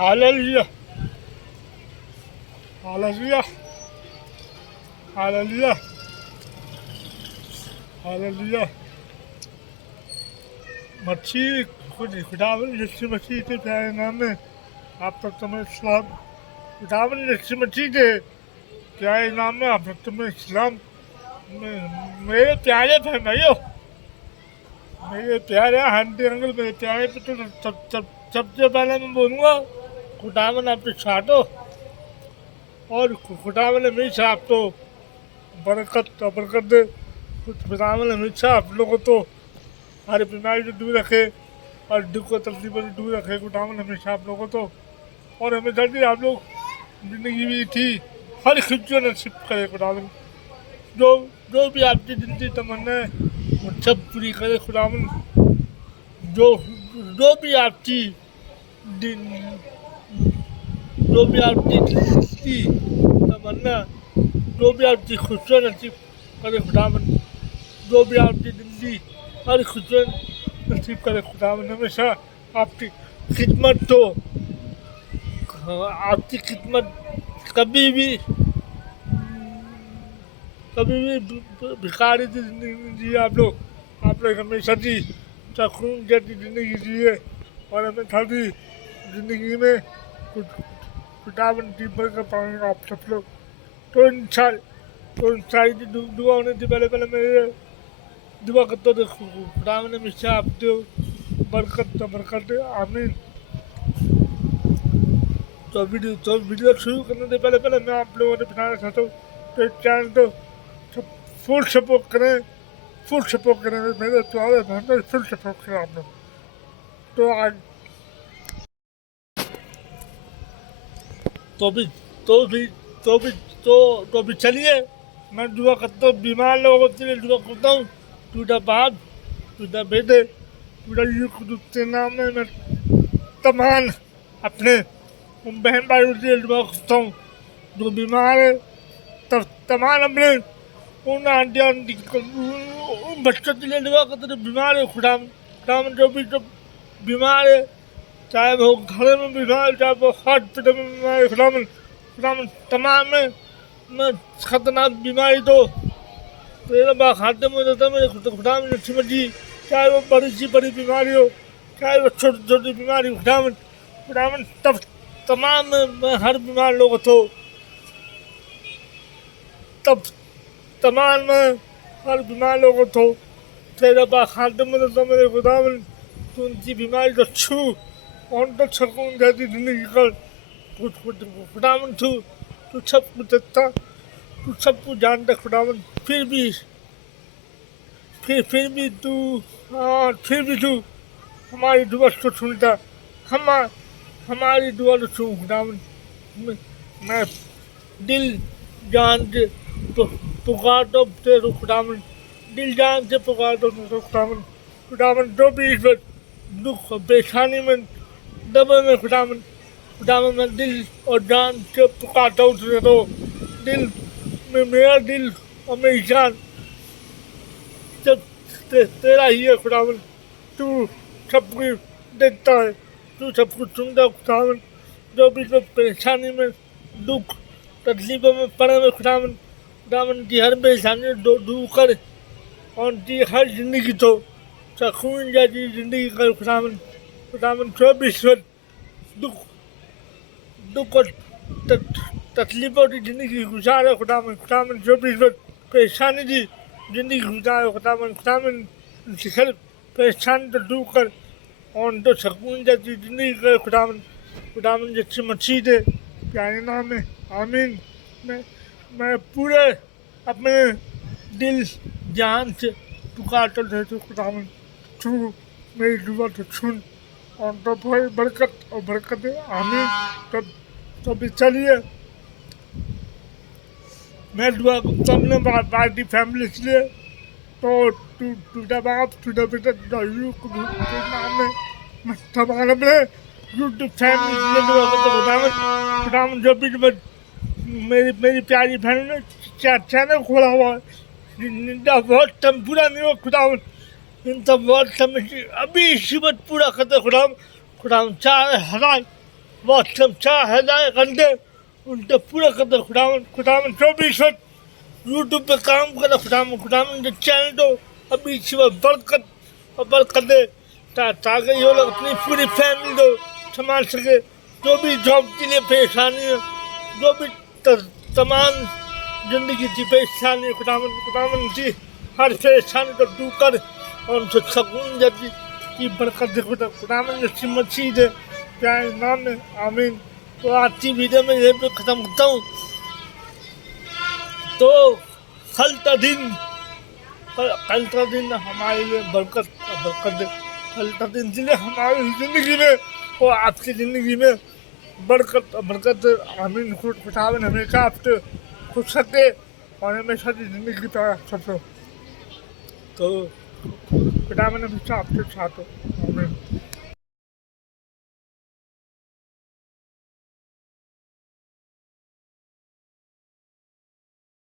Hallelujah hallelujah hallelujah hallelujah. मच्छी खुदावन यीशु मसीह के प्यारे नाम में आप तक तुम्हें इस्लाम। खुदावन यीशु मसीह के प्यारे नाम में आप तक तुम्हें इस्लाम। मेरे प्यारे भाइयों, मेरे प्यारे आंटी अंकल, मेरे प्यारे पे तो सबसे पहले मैं बोलूँगा खुदावन आपके साथ हो और खुदावन हमेशा आपको बरकत दे। खुदावन हमेशा आप लोगों को हर बीमारी से दूर रखे और दुख को तकलीफों से दूर रखे। खुदावन हमेशा आप लोगों को और हमेशा भी आप लोग जिंदगी में थी हर खुशियों नसीब करे। खुदावन जो जो भी आपकी जिंदगी तमन्ना है वो सब पूरी करे। खुदावन जो जो भी आपकी तमन्ना, जो भी आपकी खुशियाँ नसीब करे। खुदावन जो भी आपकी जिंदगी हर खुशियाँ नसीब करे। खुदावन हमेशा आपकी खिदमत तो आपकी खिदमत कभी भी भिखारी की जिंदगी नहीं जिए। आप लोग हमेशा जी सुकून जैसी जिंदगी जिए और हमेशा जी जिंदगी में खुदावन की बरकत पाएंगे आप सब लोग। तो इंसान की दुआ होने से पहले मेरे दुआ करते थे खुदावन हमेशा आप दो बरकत दे। आमीन। तो वीडियो शुरू करने से पहले मैं आप लोगों से बताना चाहता हूँ तो चैनल तो फुल सपोर्ट करें मेरे प्यारे बहन फुल सपोर्ट करें आप लोग। तो आज तो भी चलिए मैं दुआ करता हूँ बीमार लोगों के लिए दुआ करता हूँ। टूटा बाप टूटा बेटे टूटा यीशु के नाम में मैं तमाम अपने बहन भाइयों के लिए दुआ करता हूँ जो बीमार है। तमाम अपने उन आंटी उन बच्चों के लिए दुआ करते जो बीमार है। खुदावन जो भी बीमार है, चाहे वो घर में बीमार है, चाहे वो हॉस्पिटल में बीमार है। खुदावन तमाम में खतरनाक बीमारी तो तेरे बाग खाते में रहता है। मेरे खुदावन यीशु मसीह, चाहे वो बड़ी सी बड़ी बीमारी हो, चाहे वो छोटी छोटी बीमारी हो। खुदावन तमाम में हर बीमार लोगों को तमाम में हर बीमार लोगों को तेरे बाग खाते में रहता मेरे खुदावन तू उनकी बीमारी को छू और तो सुकून देती जिंदगी कर। खुदावन तू सब कुछ देखता, तू सब कुछ जानता। खुदावन फिर भी तू हमारी दुआ को सुनता, हमारी दुआ को सुन। खुदावन मैं दिल जान से पुकारता हूँ तेरे खुदावन, दिल जान से पुकारता हूँ तेरे खुदावन जो भी इस वक्त दुख परेशानी में दबे में खुदावन मैं दिल और जान से पुकारता हूँ तुझे। तो दिल में मेरा दिल और मेरी जान जब तेरा ही है। खुदावन तू सब कुछ देखता है, तू सब कुछ सुनता है। खुदावन जो भी लोग परेशानी में दुख तकलीफों में पड़े हुए खुदावन की हर परेशानी दूर कर और की हर जिंदगी तो सुकून जैसी जिंदगी कर। खुदावन जो भी दुख और तकलीफों की जिंदगी गुजारे। खुदावन जो भी परेशानी की जिंदगी गुजारे। खुदावन हर परेशानी तो दूर कर और तो सुकून जैसी जिंदगी कर। खुदावन यीशु मसीह के प्यारे नाम में आमीन। मैं पूरे अपने दिल जान से पुकारता हूँ खुदावन तू मेरी दुआ तो सुन और तो भाई बरकत दे। आमीन। तो भी चलिए मैं दुआ करता हूँ बाकी फैमिली के लिए। तो टूटा बाप टूटा बेटा नाम में मैं तमाम अपने यूट्यूब फैमिली के लिए दुआ करता हूँ। खुदावन जो भी मेरी प्यारी बहन ने चैनल खोला हुआ है इनका बहुत टाइम पूरा नहीं हुआ। खुदावन इनका बहुत टाइम अभी इसी वक्त पूरा करते। खुदावन 4,000 व्हाट्सएप चाह हिदायत कंदे उनके पूरा कर दे खुदावन खुदावन 24 यूट्यूब पे काम करे खुदावन खुदावन जो चैनल दो अभी शिवा बरकत और बरकत दे ताकि ये लोग अपनी पूरी फैमिली को संभाल सके। जो भी जॉब के लिए परेशानी है, जो भी तमाम जिंदगी की परेशानी खुदावन खुदावन जी हर परेशानी को दूर कर और उनसे सकून जाती की बरकत दे खुदावन जैसी मसीह दे प्यारे नाम में आमीन। तो आज की वीडियो में यहीं पे ख़त्म करता हूँ। तो कल का दिन हमारे लिए बरकत दे। कल का दिन जिले हमारी ज़िंदगी में और आपकी ज़िंदगी में बरकत आमीन। खुदावन हमेशा आपसे खुश सके और हमेशा की ज़िंदगी का सके। तो खुदावन हमेशा आपके साथ हो आमीन।